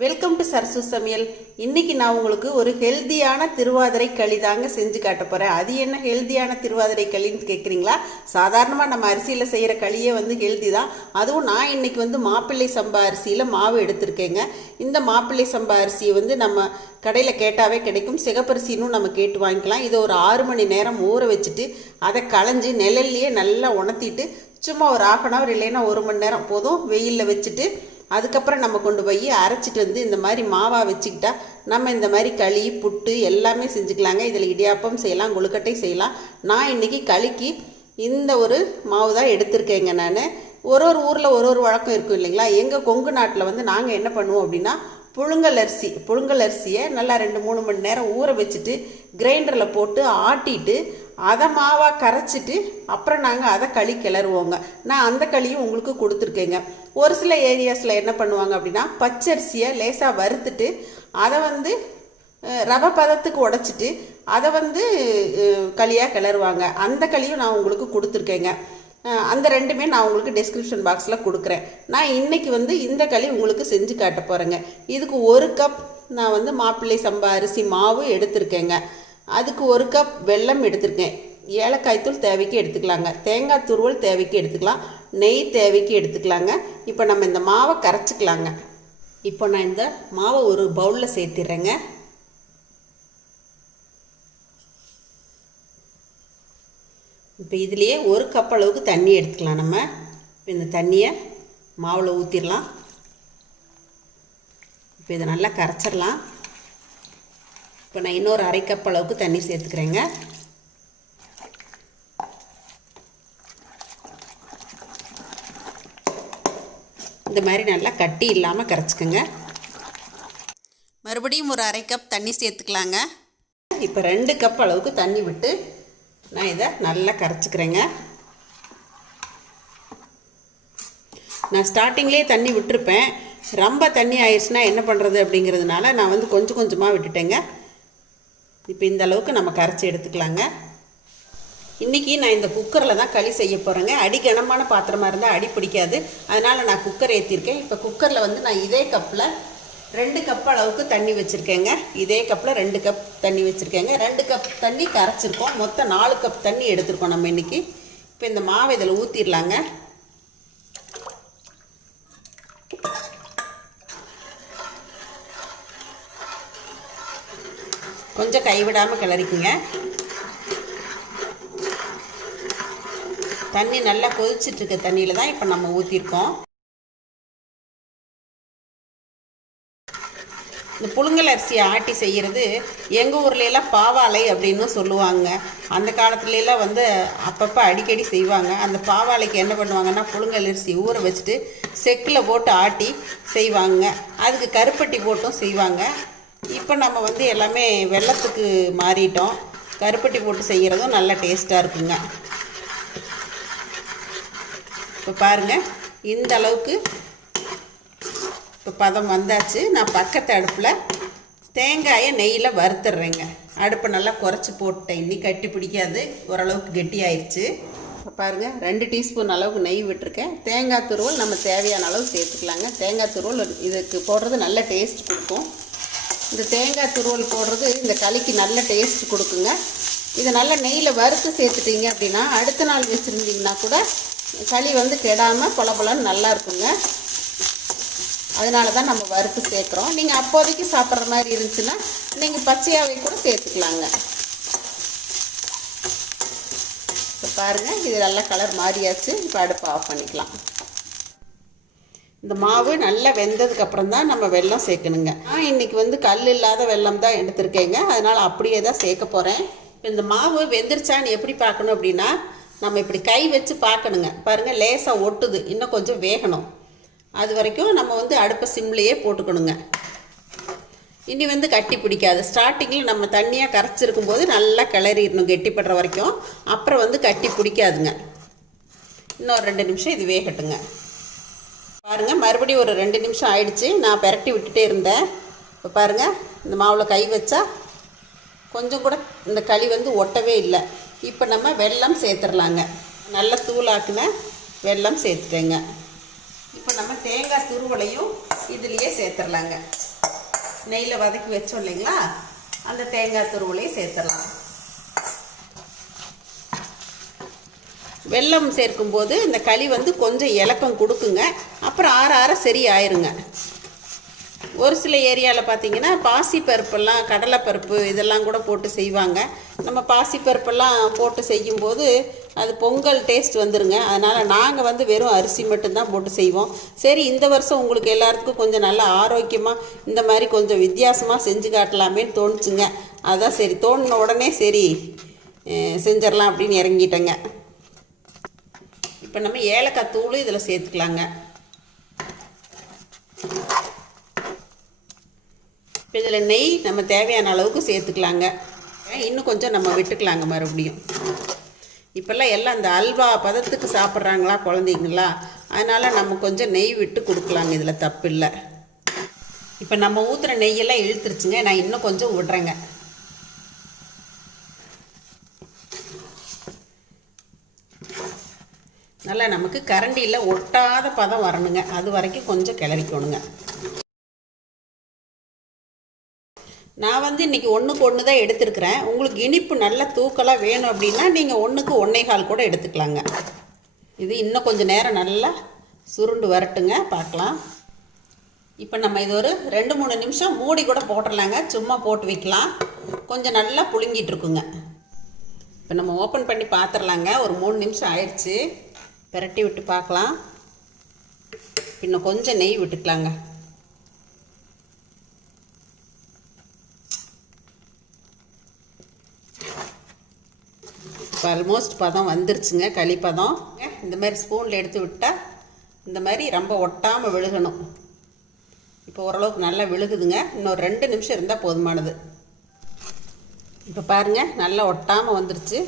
Welcome to Sarasu சமையல் இன்னைக்கு நான் உங்களுக்கு ஒரு ஹெல்தியான திருவாதிரை களி தாங்க செஞ்சு காட்ட போறேன். அது என்ன ஹெல்தியான திருவாதிரை களின்னு கேட்குறீங்களா சாதாரணமாக நம்ம அரிசியில் செய்கிற களியே வந்து ஹெல்தி தான். அதுவும் நான் இன்னைக்கு வந்து மாப்பிள்ளை சம்பா அரிசியில் மாவு எடுத்திருக்கேங்க. இந்த மாப்பிள்ளை சம்பா அரிசியை வந்து நம்ம கடையில் கேட்டாவே கிடைக்கும். சிகப்பரிசின்னு நம்ம கேட்டு வாங்கிக்கலாம். இதை ஒரு ஆறு மணி நேரம் ஊற வச்சுட்டு அதை களைஞ்சி நிழல்லையே நல்லா உணர்த்திட்டு சும்மா ஒரு ஆஃப் அன் ஹவர் இல்லைன்னா ஒரு மணி நேரம் போதும். வெயிலில் வச்சுட்டு அதுக்கப்புறம் நம்ம கொண்டு போய் அரைச்சிட்டு வந்து இந்த மாதிரி மாவாக வச்சுக்கிட்டா நம்ம இந்த மாதிரி களி புட்டு எல்லாமே செஞ்சுக்கலாங்க. இதில் இடியாப்பம் செய்யலாம் கொழுக்கட்டை செய்யலாம். நான் இன்றைக்கி களிக்கு இந்த ஒரு மாவு தான் எடுத்திருக்கேங்க நான். ஒரு ஒரு ஊரில் ஒரு ஒரு வழக்கம் இருக்கும் இல்லைங்களா? எங்கள் கொங்கு நாட்டில் வந்து நாங்கள் என்ன பண்ணுவோம் அப்படின்னா புழுங்கல் அரிசி புழுங்கல் அரிசியை நல்லா ரெண்டு மூணு மணி நேரம் ஊற வச்சுட்டு கிரைண்டரில் போட்டு ஆட்டிட்டு அதை மாவாக கரைச்சிட்டு அப்புறம் நாங்கள் அதை களி கிளறுவோங்க. நான் அந்த களியும் உங்களுக்கு கொடுத்துருக்கேங்க. ஒரு சில ஏரியாஸில் என்ன பண்ணுவாங்க அப்படின்னா பச்சரிசியை லேசாக வறுத்துட்டு அதை வந்து அஹ், ரவை பதத்துக்கு உடச்சிட்டு அதை வந்து களியாக கிளறுவாங்க. அந்த களியும் நான் உங்களுக்கு கொடுத்துருக்கேங்க. அந்த ரெண்டுமே நான் உங்களுக்கு டெஸ்கிரிப்ஷன் பாக்ஸில் கொடுக்குறேன். நான் இன்னைக்கு வந்து இந்த களி உங்களுக்கு செஞ்சு காட்ட போகிறேங்க இதுக்கு ஒரு கப் நான் வந்து மாப்பிள்ளை சம்பா அரிசி மாவு எடுத்திருக்கேங்க. அதுக்கு ஒரு கப் வெல்லம் எடுத்திருக்கேன். ஏலக்காய் தூள் தேவைக்கு எடுத்துக்கலாங்க. தேங்காய் துருவல் தேவைக்கு எடுத்துக்கலாம். நெய் தேவைக்கு எடுத்துக்கலாங்க. இப்போ நம்ம இந்த மாவை கரைச்சிக்கலாங்க. இப்போ நான் இந்த மாவை ஒரு பவுலில் சேர்த்திடுறேங்க. இப்போ இதுலேயே ஒரு கப் அளவுக்கு தண்ணி எடுத்துக்கலாம் நம்ம. இப்போ இந்த தண்ணியை மாவில் ஊற்றிடலாம் இப்போ இதை நல்லா கரைச்சிடலாம் இப்போ நான் இன்னொரு அரை கப் அளவுக்கு தண்ணி சேர்த்துக்கிறேங்க. இந்த மாதிரி நல்லா கட்டி இல்லாமல் கரைச்சிக்கோங்க. மறுபடியும் ஒரு அரை கப் தண்ணி சேர்த்துக்கலாங்க. இப்போ ரெண்டு கப் அளவுக்கு தண்ணி விட்டு நான் இதை நல்லா கரைச்சிக்கிறேங்க. நான் ஸ்டார்டிங்லேயே தண்ணி விட்டுருப்பேன். ரொம்ப தண்ணி ஆயிடுச்சுன்னா என்ன பண்ணுறது அப்படிங்கிறதுனால நான் வந்து கொஞ்சம் கொஞ்சமாக விட்டுட்டேங்க. இப்போ இந்த அளவுக்கு நம்ம கரைச்சி எடுத்துக்கலாங்க. இன்றைக்கி நான் இந்த குக்கரில் தான் களி செய்ய போகிறேங்க அடி கனமான பாத்திரமாக இருந்தால் அடி பிடிக்காது. அதனால் நான் குக்கர் ஏற்றிருக்கேன் இப்போ குக்கரில் வந்து நான் இதே கப்பில் ரெண்டு கப் அளவுக்கு தண்ணி வச்சுருக்கேங்க. இதே கப்பில் ரெண்டு கப் தண்ணி வச்சுருக்கேங்க. ரெண்டு கப் தண்ணி கரைச்சிருக்கோம். மொத்தம் நாலு கப் தண்ணி எடுத்திருக்கோம் நம்ம இன்றைக்கி இப்போ இந்த மாவை இதில் ஊற்றிடலாங்க கொஞ்சம் கைவிடாமல் கிளறிக்குங்க. தண்ணி நல்லா கொதிச்சிட்ருக்க தண்ணியில் தான் இப்போ நம்ம ஊற்றிருக்கோம் இந்த புழுங்கல் அரிசியை ஆட்டி செய்கிறது எங்கள் ஊர்லெலாம் பாவாலை அப்படின்னு சொல்லுவாங்க. அந்த காலத்துலலாம் வந்து அப்பப்போ அடிக்கடி செய்வாங்க. அந்த பாவாலைக்கு என்ன பண்ணுவாங்கன்னா புழுங்கல் அரிசி ஊற வச்சுட்டு செக்கில் போட்டு ஆட்டி செய்வாங்க. அதுக்கு கருப்பட்டி போட்டும் செய்வாங்க. இப்போ நம்ம வந்து எல்லாமே வெள்ளத்துக்கு மாறிட்டோம். கருப்பட்டி போட்டு செய்கிறதும் நல்ல டேஸ்ட்டாக இருக்குங்க. இப்போ பாருங்கள் இந்த அளவுக்கு இப்போ பதம் வந்தாச்சு. நான் பக்கத்து அடுப்பில் தேங்காயை நெய்யில் வறுத்துடுறேங்க அடுப்பை நல்லா குறைச்சி போட்டேன். இன்னி கட்டி பிடிக்காது. ஓரளவுக்கு கெட்டியாயிடுச்சு இப்போ பாருங்கள் ரெண்டு டீஸ்பூன் அளவுக்கு நெய் விட்டுருக்கேன். தேங்காய் துருவல் நம்ம தேவையான அளவு சேர்த்துக்கலாங்க. தேங்காய் துருவல் இதுக்கு போடுறது நல்ல டேஸ்ட் கொடுக்கும். இந்த தேங்காய் துருவல் போடுறது இந்த களிக்கு நல்ல டேஸ்ட் கொடுக்குங்க. இதை நல்லா நெய்யில் வறுத்து சேர்த்துட்டீங்க அப்படின்னா அடுத்த நாள் வச்சுருந்தீங்கன்னா கூட களி வந்து கெடாமல் பொலபொலன்னு நல்லா இருக்குங்க. அதனால தான் நம்ம வறுத்து சேர்க்குறோம். நீங்கள் அப்போதைக்கு சாப்பிட்ற மாதிரி இருந்துச்சுன்னா நீங்கள் பச்சையாவை கூட சேர்த்துக்கலாங்க. இப்போ பாருங்கள் இது நல்லா கலர் மாறியாச்சு. இப்போ அடுப்பை ஆஃப் பண்ணிக்கலாம். இந்த மாவு நல்லா வெந்ததுக்கு அப்புறம் தான் நம்ம வெள்ளம் சேர்க்கணுங்க. நான் இன்னைக்கு வந்து கல் இல்லாத வெள்ளம் தான் எடுத்திருக்கேங்க. அதனால் அப்படியே தான் சேர்க்க போகிறேன் இந்த மாவு வெந்துருச்சான்னு எப்படி பார்க்கணும் அப்படின்னா நம்ம இப்படி கை வச்சு பார்க்கணுங்க. பாருங்கள் லேசாக ஒட்டுது. இன்னும் கொஞ்சம் வேகணும். அது வரைக்கும் நம்ம வந்து அடுப்பை சிம்லேயே போட்டுக்கணுங்க. இனி வந்து கட்டி பிடிக்காது. ஸ்டார்டிங்கில் நம்ம தண்ணியாக கரைச்சிருக்கும் போது நல்லா கிளறிடணும் கெட்டிப்படுற வரைக்கும். அப்புறம் வந்து கட்டி பிடிக்காதுங்க. இன்னும் ரெண்டு நிமிஷம் இது வேகட்டுங்க. பாருங்கள் மறுபடியும் ஒரு ரெண்டு நிமிஷம் ஆயிடுச்சு. நான் பெரட்டி விட்டுட்டே இருந்தேன். இப்போ பாருங்கள் இந்த மாவில் கை வச்சா கொஞ்சம் கூட இந்த களி வந்து ஒட்டவே இல்லை. இப்போ நம்ம வெல்லம் சேர்த்துடலாங்க. நல்ல தூளாக்குன வெல்லம் சேர்த்துட்டேங்க இப்போ நம்ம தேங்காய் துருவலையும் இதுலேயே சேர்த்துடலாங்க. நெய்யில் வதக்கி வச்சோம் இல்லைங்களா? அந்த தேங்காய் துருவலையும் சேர்த்துடலாம். வெள்ளம் சேர்க்கும்போது இந்த களி வந்து கொஞ்சம் இலக்கம் கொடுக்குங்க. அப்புறம் ஆற ஆற சரி ஆயிருங்க ஒரு சில ஏரியாவில் பார்த்தீங்கன்னா பாசிப்பருப்பெல்லாம் கடலைப்பருப்பு இதெல்லாம் கூட போட்டு செய்வாங்க. நம்ம பாசிப்பருப்பெல்லாம் போட்டு செய்யும்போது அது பொங்கல் டேஸ்ட் வந்துருங்க. அதனால் நாங்கள் வந்து வெறும் அரிசி மட்டும்தான் போட்டு செய்வோம். சரி இந்த வருஷம் உங்களுக்கு எல்லாத்துக்கும் கொஞ்சம் நல்லா ஆரோக்கியமாக இந்த மாதிரி கொஞ்சம் வித்தியாசமாக செஞ்சு காட்டலாமேன்னு தோணுச்சுங்க. அதான் சரி தோணுன உடனே சரி செஞ்சிடலாம் அப்படின்னு இறங்கிட்டேங்க. இப்போ நம்ம ஏலக்காய் தூள் இதில் சேர்த்துக்கலாங்க. இப்போ இதில் நெய் நம்ம தேவையான அளவுக்கு சேர்த்துக்கலாங்க. இன்னும் கொஞ்சம் நம்ம விட்டுக்கலாங்க மறுபடியும். இப்போல்லாம் எல்லாம் இந்த அல்வா பதத்துக்கு சாப்பிட்றாங்களா குழந்தைங்களா? அதனால் நம்ம கொஞ்சம் நெய் விட்டு கொடுக்கலாங்க இதில் தப்பு இல்லை இப்போ நம்ம ஊற்றுற நெய்யெல்லாம் இழுத்துருச்சுங்க நான் இன்னும் கொஞ்சம் விடுறேங்க. நல்லா நமக்கு கரண்டியில் ஒட்டாத பதம் வரணுங்க. அது வரைக்கும் கொஞ்சம் கிளறிக்கணுங்க. நான் வந்து இன்றைக்கி ஒன்றுக்கு ஒன்று தான் எடுத்துருக்குறேன். உங்களுக்கு இனிப்பு நல்ல தூக்கலாக வேணும் அப்படின்னா நீங்கள் ஒன்றுக்கு ஒன்றே கால் கூட எடுத்துக்கலாங்க. இது இன்னும் கொஞ்சம் நேரம் நல்லா சுருண்டு வரட்டுங்க. பார்க்கலாம். இப்போ நம்ம இது ஒரு ரெண்டு மூணு நிமிஷம் மூடி கூட போட்டுடலாங்க சும்மா போட்டு வைக்கலாம். கொஞ்சம் நல்லா புழுங்கிட்டு இருக்குங்க. இப்போ நம்ம ஓப்பன் பண்ணி பார்த்துடலாங்க ஒரு மூணு நிமிஷம் ஆயிடுச்சு. பிரட்டி விட்டு பார்க்கலாம். இன்னும் கொஞ்சம் நெய் விட்டுக்கலாங்க. இப்போ ஆல்மோஸ்ட் பதம் வந்துருச்சுங்க களி பதம். இந்த மாதிரி ஸ்பூனில் எடுத்து விட்டால் இந்த மாதிரி ரொம்ப ஒட்டாமல் விழுகணும். இப்போ ஓரளவுக்கு நல்லா விழுகுதுங்க. இன்னொரு ரெண்டு நிமிஷம் இருந்தால் போதுமானது. இப்போ பாருங்கள் நல்லா ஒட்டாமல் வந்துருச்சு.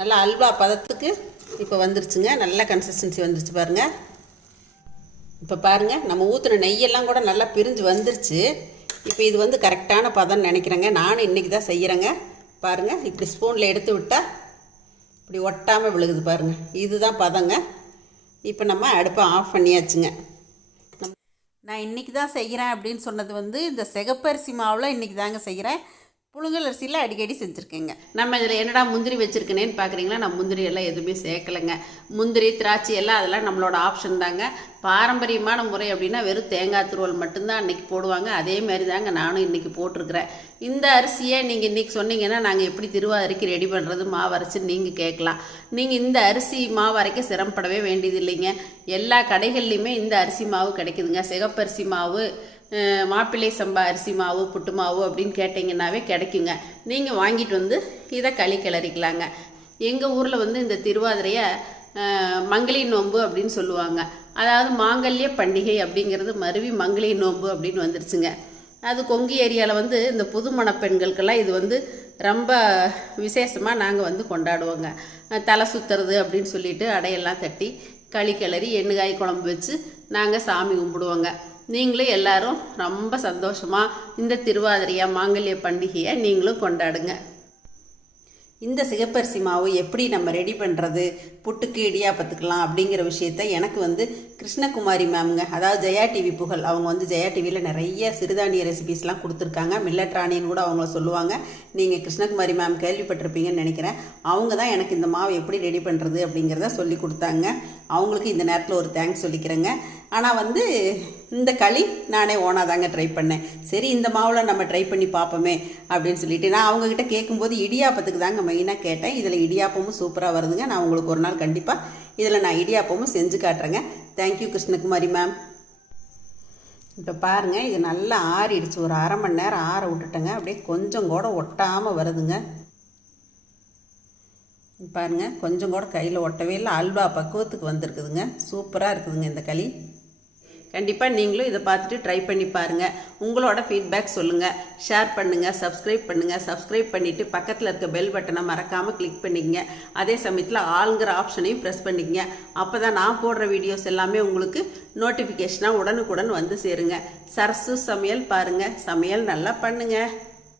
நல்லா அல்வா பதத்துக்கு இப்போ வந்துருச்சுங்க. நல்ல கன்சிஸ்டன்சி வந்துருச்சு பாருங்கள் இப்போ பாருங்கள் நம்ம ஊற்றுன நெய்யெல்லாம் கூட நல்லா பிரிஞ்சு வந்துருச்சு. இப்போ இது வந்து கரெக்டான பதம்னு நினைக்கிறேங்க. நானும் இன்றைக்கி தான் செய்கிறேங்க பாருங்கள் இப்படி ஸ்பூனில் எடுத்து விட்டால் இப்படி ஒட்டாமல் விழுகுது பாருங்கள் இதுதான் பதங்க. இப்போ நம்ம அடுப்பை ஆஃப் பண்ணியாச்சுங்க. நான் இன்றைக்கி தான் செய்கிறேன் அப்படின்னு சொன்னது வந்து இந்த சிகப்பரிசி மாவில் இன்றைக்கி தாங்க செய்கிறேன் புழுங்கல் அரிசியில் அடிக்கடி செஞ்சுருக்கேங்க. நம்ம இதில் என்னடா முந்திரி வச்சுருக்கேனேன்னு பார்க்குறீங்களா நான் முந்திரி எல்லாம் எதுவுமே சேர்க்கலைங்க. முந்திரி திராட்சை எல்லாம் அதெல்லாம் நம்மளோட ஆப்ஷன் தாங்க. பாரம்பரியமான முறை அப்படின்னா வெறும் தேங்காய் துருவல் மட்டும்தான் அன்றைக்கி போடுவாங்க. அதே மாதிரி தாங்க நானும் இன்றைக்கி போட்டிருக்கிறேன். இந்த அரிசியை நீங்கள் இன்றைக்கி சொன்னீங்கன்னா நாங்கள் எப்படி திருவாதிரைக்கு ரெடி பண்ணுறது மாவு அரைச்சின்னு நீங்கள் கேட்கலாம். நீங்கள் இந்த அரிசி மாவு அரைக்க சிரமப்படவே வேண்டியது இல்லைங்க எல்லா கடைகள்லையுமே இந்த அரிசி மாவு கிடைக்குதுங்க. சிகப்பரிசி மாவு மாப்பிள்ளை சம்பா அரிசி மாவு புட்டு மாவு அப்படின்னு கேட்டிங்கன்னாவே கிடைக்குங்க. நீங்கள் வாங்கிட்டு வந்து இதை களி கிளறிக்கலாங்க. எங்கள் ஊரில் வந்து இந்த திருவாதிரையை மங்களி நோன்பு அப்படின்னு சொல்லுவாங்க. அதாவது மாங்கல்ய பண்டிகை அப்படிங்கிறது மருவி மங்களி நோன்பு அப்படின்னு வந்துருச்சுங்க. அது கொங்கு ஏரியாவில் வந்து இந்த புதுமண பெண்களுக்கெல்லாம் இது வந்து ரொம்ப விசேஷமாக நாங்கள் வந்து கொண்டாடுவோங்க. தலை சுற்றுறது அப்படின்னு சொல்லிட்டு அடையெல்லாம் தட்டி களி கிளறி எண்ணெய் குழம்பு வச்சு நாங்கள் சாமி கும்பிடுவோங்க. நீங்களும் எல்லாரும் ரொம்ப சந்தோஷமாக இந்த திருவாதிரையா மாங்கல்ய பண்டிகையை நீங்களும் கொண்டாடுங்க. இந்த சிகப்பரிசி மாவு எப்படி நம்ம ரெடி பண்ணுறது புட்டுக்கு இடியாப்பத்துக்கலாம் அப்படிங்கிற விஷயத்த எனக்கு வந்து கிருஷ்ணகுமாரி மேம்ங்க அதாவது ஜெயா டிவி புகழ் அவங்க வந்து ஜெயா டிவியில் நிறைய சிறுதானிய ரெசிபிஸ்லாம் கொடுத்துருக்காங்க. மில்லட் ராணின்னு கூட அவங்கள சொல்லுவாங்க. நீங்கள் கிருஷ்ணகுமாரி மேம் கேள்விப்பட்டிருப்பீங்கன்னு நினைக்கிறேன். அவங்க தான் எனக்கு இந்த மாவு எப்படி ரெடி பண்ணுறது அப்படிங்கிறத சொல்லி கொடுத்தாங்க. அவங்களுக்கு இந்த நேரத்தில் ஒரு தேங்க்ஸ் சொல்லிக்கிறேங்க. ஆனால் வந்து இந்த களி நானே ஓனாக தாங்க ட்ரை பண்ணேன். சரி இந்த மாவில் நம்ம ட்ரை பண்ணி பார்ப்போமே அப்படின்னு சொல்லிட்டு நான் அவங்கக்கிட்ட கேட்கும்போது இடியாப்பத்துக்கு தாங்க மெயினாக கேட்டேன். இதில் இடியாப்பமும் சூப்பராக வருதுங்க. நான் உங்களுக்கு ஒரு நாள் கண்டிப்பாக இதில் நான் இடியாப்பமும் செஞ்சு காட்டுறேங்க. தேங்க்யூ கிருஷ்ணகுமாரி மேம் இப்போ பாருங்கள் இது நல்லா ஆறிடுச்சு. ஒரு அரை மணி நேரம் ஆற விட்டுட்டேங்க. அப்படியே கொஞ்சம் கூட ஒட்டாமல் வருதுங்க. பாருங்க கொஞ்சம் கூட கையில் ஒட்டவே இல்லை. அல்வா பக்குவத்துக்கு வந்திருக்குதுங்க. சூப்பராக இருக்குதுங்க இந்த களி. கண்டிப்பாக நீங்களும் இதை பார்த்துட்டு ட்ரை பண்ணி பாருங்கள் உங்களோட ஃபீட்பேக் சொல்லுங்கள் ஷேர் பண்ணுங்கள் சப்ஸ்கிரைப் பண்ணுங்கள் சப்ஸ்கிரைப் பண்ணிவிட்டு பக்கத்தில் இருக்க பெல் பட்டனை மறக்காமல் கிளிக் பண்ணிக்கங்க. அதே சமயத்தில் ஆளுங்கிற ஆப்ஷனையும் ப்ரெஸ் பண்ணிக்கங்க. அப்போ தான் நான் போடுற வீடியோஸ் எல்லாமே உங்களுக்கு நோட்டிஃபிகேஷனாக உடனுக்குடன் வந்து சேருங்க. சரசு சமையல் பாருங்கள் சமையல் நல்லா பண்ணுங்கள்